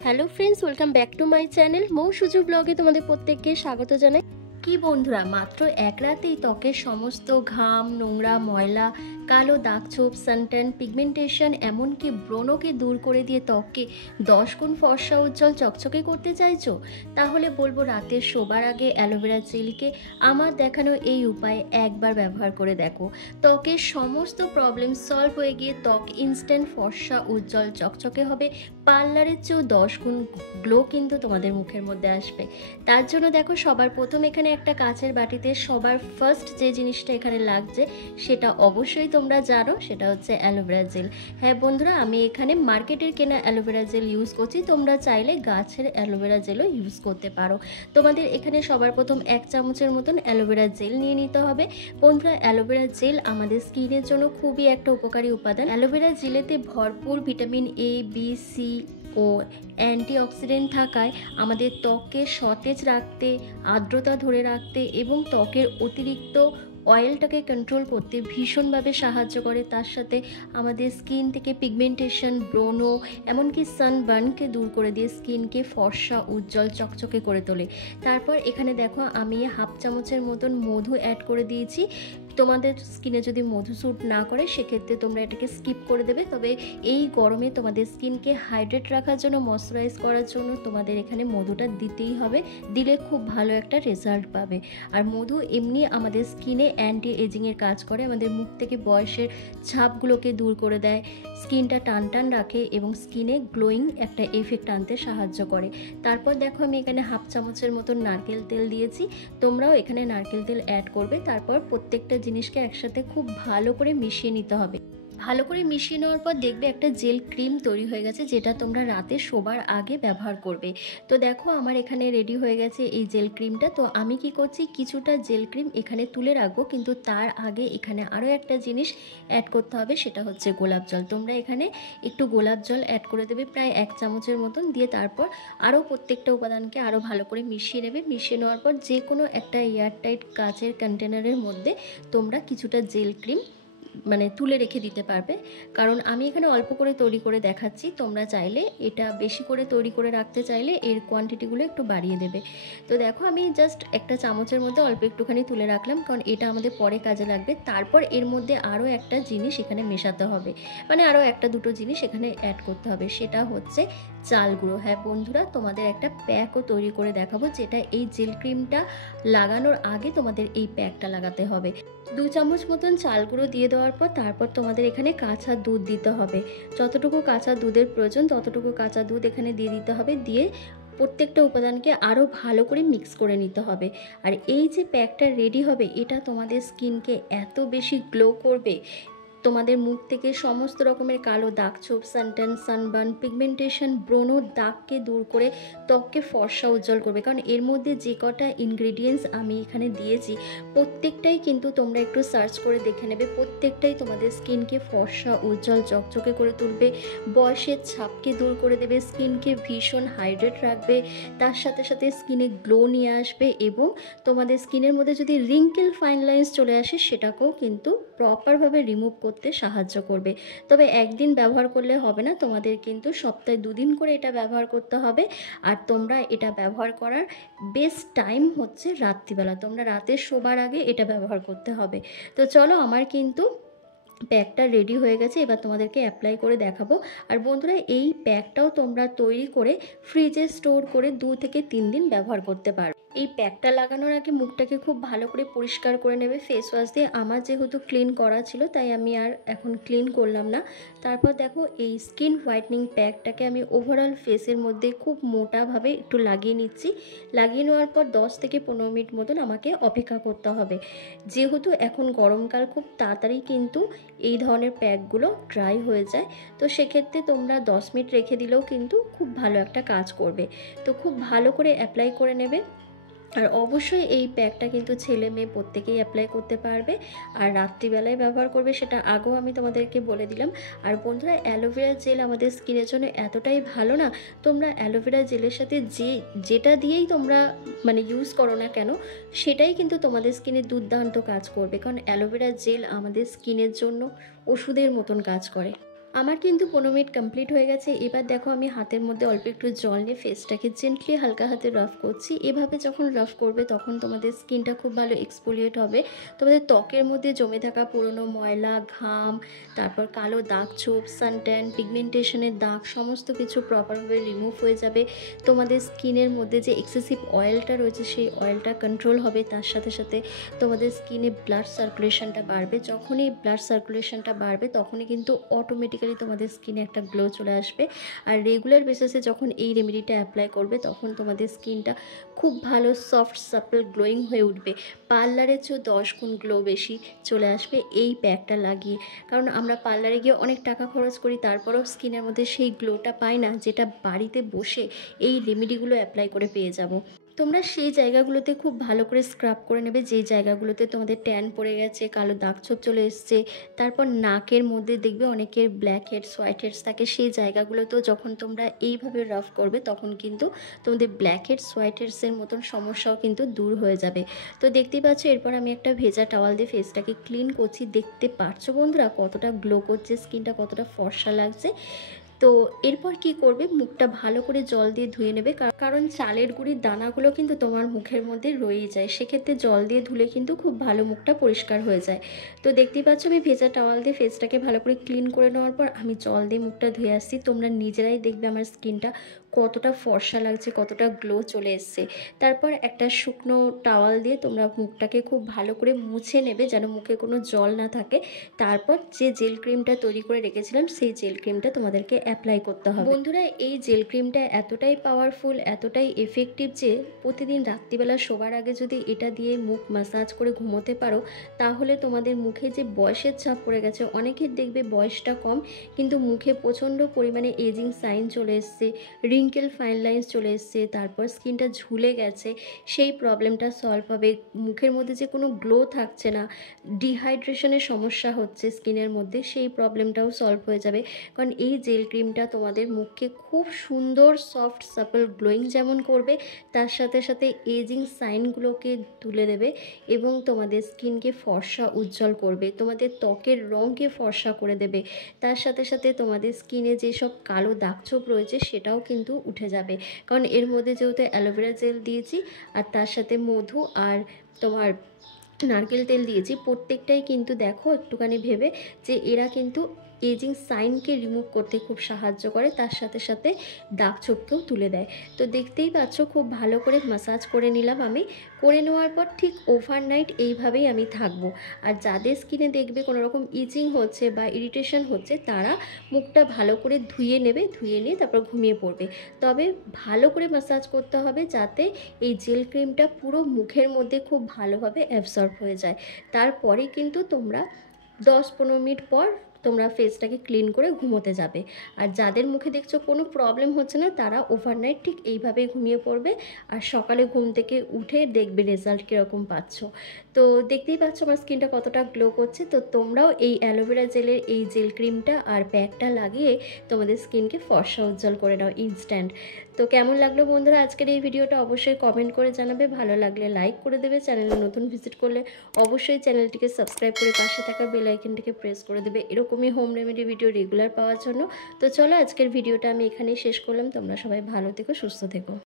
Hello friends, welcome back to my channel. Mou Suju ব্লগে তোমাদের প্রত্যেককে স্বাগত জানাই। কি বন্ধুরা, মাত্র এক রাতেই ত্বকের সমস্ত ঘাম, নোংরা, ময়লা, কালো দাগ ছোপ, সানট্যান, পিগমেন্টেশন, এমনকি ব্রণকে দূর করে দিয়ে ত্বককে 10 গুণ ফর্সা, উজ্জ্বল, চকচকে করতে চাইছো? তাহলে বলবো রাতে শোবার আগে অ্যালোভেরা জেলকে আমার দেখানো এই উপায়ে একবার ব্যবহার করে দেখো। ত্বকের সমস্ত প্রবলেম সলভ হয়ে গিয়ে ত্বক ইনস্ট্যান্ট ফর্সা, উজ্জ্বল, চকচকে হবে। পার্লারের চেয়েও 10 গুণ গ্লো কিন্তু তোমাদের মুখের মধ্যে আসবে। তার জন্য দেখো, সবার প্রথম এখানে একটা কাচের বাটিতে সবার ফার্স্ট যে জিনিসটা এখানে লাগছে সেটা অবশ্যই তোমরা জানো, সেটা হচ্ছে অ্যালোভেরা জেল। হ্যাঁ বন্ধুরা, আমি এখানে মার্কেটের কেনা অ্যালোভেরা জেল ইউজ করছি। তোমরা চাইলে গাছের অ্যালোভেরা জেলও ইউজ করতে পারো। তোমাদের এখানে সবার প্রথম 1 চামচের মতন অ্যালোভেরা জেল নিয়ে নিতে হবে। বন্ধুরা, অ্যালোভেরা জেল আমাদের স্কিনের জন্য খুবই একটা উপকারী উপাদান। অ্যালোভেরা জেলেতে ভরপুর ভিটামিন এ, বি, সি ও অ্যান্টিঅক্সিডেন্ট থাকায় আমাদের ত্বককে সতেজ রাখতে, আর্দ্রতা ধরে রাখতে এবং ত্বকের অতিরিক্ত অয়েলটাকে কন্ট্রোল করতে ভীষণভাবে সাহায্য করে। তার সাথে আমাদের স্কিন থেকে পিগমেন্টেশন, ব্রণ, এমনকি সানবার্নকে দূর করে দিয়ে স্কিনকে ফর্সা, উজ্জ্বল, চকচকে করে তোলে। তারপর এখানে দেখো, আমি 1/2 চামচের মতন মধু অ্যাড করে দিয়েছি। তোমাদের স্কিনে যদি মধু স্যুট না করে সেক্ষেত্রে তোমরা এটাকে স্কিপ করে দেবে। তবে এই গরমে তোমাদের স্কিনকে হাইড্রেট রাখার জন্য, ময়শ্চারাইজ করার জন্য তোমাদের এখানে মধুটা দিতেই হবে। দিলে খুব ভালো একটা রেজাল্ট পাবে। আর মধু এমনি আমাদের স্কিনে অ্যান্টি এজিংয়ের কাজ করে, আমাদের মুখ থেকে বয়সের ছাপগুলোকে দূর করে দেয়, স্কিনটা টান টান রাখে এবং স্কিনে গ্লোয়িং একটা এফেক্ট আনতে সাহায্য করে। তারপর দেখো, আমি এখানে 1/2 চামচের মতন নারকেল তেল দিয়েছি। তোমরাও এখানে নারকেল তেল অ্যাড করবে। তারপর প্রত্যেকটা জিনিসকে একসাথে খুব ভালো করে মিশিয়ে নিতে হবে। ভালো করে মিশিয়ে নেওয়ার পর দেখবে একটা জেল ক্রিম তৈরি হয়ে গেছে, যেটা তোমরা রাতে শোবার আগে ব্যবহার করবে। তো দেখো, আমার এখানে রেডি হয়ে গেছে এই জেল ক্রিমটা। তো আমি কি করছি, কিছুটা জেল ক্রিম এখানে তুলে রাখবো, কিন্তু তার আগে এখানে আরও একটা জিনিস অ্যাড করতে হবে, সেটা হচ্ছে গোলাপ জল। তোমরা এখানে একটু গোলাপ জল অ্যাড করে দেবে, প্রায় 1 চামচের মতন দিয়ে। তারপর আরও প্রত্যেকটা উপাদানকে আরও ভালো করে মিশিয়ে নেবে। মিশিয়ে নেওয়ার পর যে কোনো একটা এয়ারটাইট কাচের কন্টেনারের মধ্যে তোমরা কিছুটা জেল ক্রিম তুলে রেখে দিতে পারবে। কারণ আমি এখানে অল্প করে তৈরি করে দেখাচ্ছি, তোমরা চাইলে এটা বেশি করে তৈরি করে রাখতে চাইলে এর কোয়ান্টিটিগুলো একটু বাড়িয়ে দেবে। তো দেখো, আমি জাস্ট একটা চামচের মধ্যে অল্প একটুখানি তুলে রাখলাম, কারণ এটা আমাদের পরে কাজে লাগবে। তারপর এর মধ্যে আরও একটা জিনিস এখানে মেশাতে হবে, আরও একটা দুটো জিনিস এখানে অ্যাড করতে হবে, সেটা হচ্ছে চাল গুঁড়ো। হ্যাঁ বন্ধুরা, তোমাদের একটা প্যাকও তৈরি করে দেখাবো, যেটা এই জেল ক্রিমটা লাগানোর আগে তোমাদের এই প্যাকটা লাগাতে হবে। 2 চামচ মতন চাল গুঁড়ো দিয়ে দেওয়ার পর তারপর তোমাদের এখানে কাঁচা দুধ দিতে হবে। যতটুকু কাঁচা দুধের প্রয়োজন ততটুকু কাঁচা দুধ এখানে দিয়ে দিতে হবে। দিয়ে প্রত্যেকটা উপাদানকে আরও ভালো করে মিক্স করে নিতে হবে। আর এই যে প্যাকটা রেডি হবে, এটা তোমাদের স্কিনকে এত বেশি গ্লো করবে, তোমাদের মুখ থেকে সমস্ত রকমের কালো দাগ ছোপ, সানট্যান, সানবার্ন, পিগমেন্টেশন, ব্রণ, দাগকে দূর করে ত্বককে ফর্সা, উজ্জ্বল করবে। কারণ এর মধ্যে যে কটা ইনগ্রেডিয়েন্টস আমি এখানে দিয়েছি প্রত্যেকটাই কিন্তু তোমরা একটু সার্চ করে দেখে নেবে, প্রত্যেকটাই তোমাদের স্কিনকে ফর্সা, উজ্জ্বল, চকচকে করে তুলবে, বয়সের ছাপকে দূর করে দেবে, স্কিনকে ভীষণ হাইড্রেট রাখবে, তার সাথে সাথে স্কিনে গ্লো নিয়ে আসবে এবং তোমাদের স্কিনের মধ্যে যদি রিঙ্কেল, ফাইন লাইন্স চলে আসে সেটাকেও কিন্তু প্রপারভাবে রিমুভ করতে সাহায্য করবে। তবে একদিন ব্যবহার করলে হবে না, তোমাদের কিন্তু সপ্তাহে 2 দিন করে এটা ব্যবহার করতে হবে। আর তোমরা এটা ব্যবহার করার বেস্ট টাইম হচ্ছে রাত্রিবেলা, তোমরা রাতে শোবার আগে এটা ব্যবহার করতে হবে। তো চলো, আমার কিন্তু প্যাকটা রেডি হয়ে গেছে, এবার তোমাদেরকে অ্যাপ্লাই করে দেখাবো। আর বন্ধুরা, এই প্যাকটাও তোমরা তৈরি করে ফ্রিজে স্টোর করে 2 থেকে 3 দিন ব্যবহার করতে পারো। এই প্যাকটা লাগানোর আগে মুখটাকে খুব ভালো করে পরিষ্কার করে নেবে ফেস ওয়াশ দিয়ে। আমার যেহেতু ক্লিন করা ছিল তাই আমি আর এখন ক্লিন করলাম না। তারপর দেখো, এই স্কিন হোয়াইটনিং প্যাকটাকে আমি ওভারঅল ফেসের মধ্যে খুব মোটাভাবে একটু লাগিয়ে নিচ্ছি। লাগিয়ে নেওয়ার পর 10 থেকে 15 মিনিট মতন আমাকে অপেক্ষা করতে হবে। যেহেতু এখন গরমকাল, খুব তাড়াতাড়ি কিন্তু এই ধরনের প্যাকগুলো ড্রাই হয়ে যায়। তো সেক্ষেত্রে তোমরা 10 মিনিট রেখে দিলেও কিন্তু খুব ভালো একটা কাজ করবে। তো খুব ভালো করে অ্যাপ্লাই করে নেবে। আর অবশ্যই এই প্যাকটা কিন্তু ছেলে মেয়ে প্রত্যেকেই অ্যাপ্লাই করতে পারবে। আর রাত্রিবেলায় ব্যবহার করবে, সেটা আগেও আমি তোমাদেরকে বলে দিলাম। আর বন্ধুরা, অ্যালোভেরা জেল আমাদের স্কিনের জন্য এতটাই ভালো না, তোমরা অ্যালোভেরা জেলের সাথে যেটা দিয়েই তোমরা ইউজ করো না কেন, সেটাই কিন্তু তোমাদের স্কিনে দুর্দান্ত কাজ করবে। কারণ অ্যালোভেরা জেল আমাদের স্কিনের জন্য ওষুধের মতন কাজ করে। আমার কিন্তু 15 মিনিট কমপ্লিট হয়ে গেছে। এবার দেখো আমি হাতের মধ্যে অল্প একটু জল নিয়ে ফেসটাকে জেন্টলি হালকা হাতে রাফ করছি। এভাবে যখন রাফ করবে তখন তোমাদের স্কিনটা খুব ভালো এক্সফোলিয়েট হবে। তোমাদের ত্বকের মধ্যে জমে থাকা পুরনো ময়লা, ঘাম, তারপর কালো দাগ ছোপ, সানট্যান, পিগমেন্টেশনের দাগ সমস্ত কিছু প্রপারভাবে রিমুভ হয়ে যাবে। তোমাদের স্কিনের মধ্যে যে এক্সেসিভ অয়েলটা রয়েছে সেই অয়েলটা কন্ট্রোল হবে। তার সাথে সাথে তোমাদের স্কিনে ব্লাড সার্কুলেশনটা বাড়বে। যখনই ব্লাড সার্কুলেশনটা বাড়বে তখনই কিন্তু অটোমেটিক্যালি তোমাদের স্কিনে একটা গ্লো চলে আসবে। আর রেগুলার বেসিসে যখন এই রেমেডিটা অ্যাপ্লাই করবে তখন তোমাদের স্কিনটা খুব ভালো সফট সাপল গ্লোয়িং হয়ে উঠবে। পার্লারের চেয়েও 10 গুণ গ্লো বেশি চলে আসবে এই প্যাকটা লাগিয়ে। কারণ আমরা পার্লারে গিয়ে অনেক টাকা খরচ করি, তারপরেও স্কিনের মধ্যে সেই গ্লোটা পাই না যেটা বাড়িতে বসে এই রেমেডিগুলো অ্যাপ্লাই করে পেয়ে যাব। তোমরা সেই জায়গাগুলোতে খুব ভালো করে স্ক্রাব করে নেবে, যেই জায়গাগুলোতে তোমাদের ট্যান পড়ে গেছে, কালো দাগ ছোপ চলে এসছে। তারপর নাকের মধ্যে দেখবে অনেকের ব্ল্যাক হেডস, হোয়াইট হেডস থাকে, সেই জায়গাগুলোতেও যখন তোমরা এইভাবে রাফ করবে তখন কিন্তু তোমাদের ব্ল্যাক হেডস, হোয়াইট হেডসের মতন সমস্যাও কিন্তু দূর হয়ে যাবে। তো দেখতেই পাচ্ছ এরপর আমি একটা ভেজা টাওয়াল দিয়ে ফেসটাকে ক্লিন করছি। দেখতে পাচ্ছ বন্ধুরা কতটা গ্লো করছে, স্কিনটা কতটা ফর্সা লাগছে। তো এরপর কি করবে, মুখটা ভালো করে জল দিয়ে ধুয়ে নেবে, কারণ চালের গুঁড়ির দানাগুলো কিন্তু তোমার মুখের মধ্যে রয়ে যায়। সেক্ষেত্রে জল দিয়ে ধুলে কিন্তু খুব ভালো মুখটা পরিষ্কার হয়ে যায়। তো দেখতেই পাচ্ছ আমি ভেজা টাওয়াল দিয়ে ফেসটাকে ভালো করে ক্লিন করে নেওয়ার পর আমি জল দিয়ে মুখটা ধুয়ে আসছি। তোমরা নিজেরাই দেখবে আমার স্কিনটা কতটা ফর্সা লাগছে, কতটা গ্লো চলে এসছে। তারপর একটা শুকনো টাওয়াল দিয়ে তোমরা মুখটাকে খুব ভালো করে মুছে নেবে যেন মুখে কোনো জল না থাকে। তারপর যে জেল ক্রিমটা তৈরি করে রেখেছিলাম সেই জেল ক্রিমটা তোমাদেরকে অ্যাপ্লাই করতে হবে। বন্ধুরা এই জেল ক্রিমটা এতটাই পাওয়ারফুল, এতটাই এফেক্টিভ যে প্রতিদিন রাত্রিবেলা শোবার আগে যদি এটা দিয়ে মুখ ম্যাসাজ করে ঘুমোতে পারো তাহলে তোমাদের মুখে যে বয়সের ছাপ পড়ে গেছে, অনেকের দেখবে বয়সটা কম কিন্তু মুখে প্রচণ্ড পরিমাণে এজিং সাইন চলে এসছে, রিঙ্কেল ফাইন লাইন্স চলে এসছে, তারপর স্কিনটা ঝুলে গেছে, সেই প্রবলেমটা সলভ হবে। মুখের মধ্যে যে কোনো গ্লো থাকছে না, ডিহাইড্রেশনের সমস্যা হচ্ছে স্কিনের মধ্যে, সেই প্রবলেমটাও সলভ হয়ে যাবে। কারণ এই জেল ক্রিমটা তোমাদের মুখকে খুব সুন্দর সফট সাপল গ্লোয়িং যেমন করবে, তার সাথে সাথে এজিং সাইনগুলোকে তুলে দেবে এবং তোমাদের স্কিনকে ফর্সা উজ্জ্বল করবে, তোমাদের ত্বকের রঙকে ফর্সা করে দেবে। তার সাথে সাথে তোমাদের স্কিনে যেসব কালো দাগছোপ রয়েছে সেটাও কিন্তু উঠে যাবে। কারণ এর মধ্যে যেহেতু অ্যালোভেরা জেল দিয়েছি আর তার সাথে মধু আর তোমার নারকেল তেল দিয়েছি, প্রত্যেকটাই কিন্তু দেখো একটুখানি ভেবে যে এরা কিন্তু এজিং সাইনকে রিমুভ করতে খুব সাহায্য করে, তার সাথে সাথে দাগ ছোপকেও তুলে দেয়। তো দেখতেই পাচ্ছ খুব ভালো করে ম্যাসাজ করে নিলাম আমি। করে নেওয়ার পর ঠিক ওভারনাইট এইভাবেই আমি থাকবো। আর যাদের স্কিনে দেখবে কোনো রকম ইচিং হচ্ছে বা ইরিটেশন হচ্ছে তারা মুখটা ভালো করে ধুয়ে নেবে, ধুয়ে নিয়ে তারপর ঘুমিয়ে পড়বে। তবে ভালো করে ম্যাসাজ করতে হবে যাতে এই জেল ক্রিমটা পুরো মুখের মধ্যে খুব ভালোভাবে অ্যাবসর্ব হয়ে যায়। তারপরে কিন্তু তোমরা 10-15 মিনিট পর তোমরা ফেসটাকে ক্লিন করে ঘুমোতে যাবে। আর যাদের মুখে দেখছো কোনো প্রবলেম হচ্ছে না তারা ওভারনাইট ঠিক এইভাবেই ঘুমিয়ে পড়বে আর সকালে ঘুম থেকে উঠে দেখবে রেজাল্ট কীরকম পাচ্ছ। তো দেখতেই পাচ্ছ আমার স্কিনটা কতটা গ্লো করছে। তো তোমরাও এই অ্যালোভেরা জেলের এই জেল ক্রিমটা আর প্যাকটা লাগিয়ে তোমাদের স্কিনকে ফর্সা উজ্জ্বল করে নাও ইনস্ট্যান্ট। তো কেমন লাগলো বন্ধুরা আজকের এই ভিডিওটা অবশ্যই কমেন্ট করে জানাবে, ভালো লাগলে লাইক করে দেবে, চ্যানেলে নতুন ভিজিট করলে অবশ্যই চ্যানেলটিকে সাবস্ক্রাইব করে পাশে থাকা বেল আইকনটিকে প্রেস করে দেবে এরকমই হোম রেমেডি ভিডিও রেগুলার পাওয়ার জন্য। তো চলো আজকের ভিডিওটা আমি এখানেই শেষ করলাম। তোমরা সবাই ভালো থেকো, সুস্থ থেকো।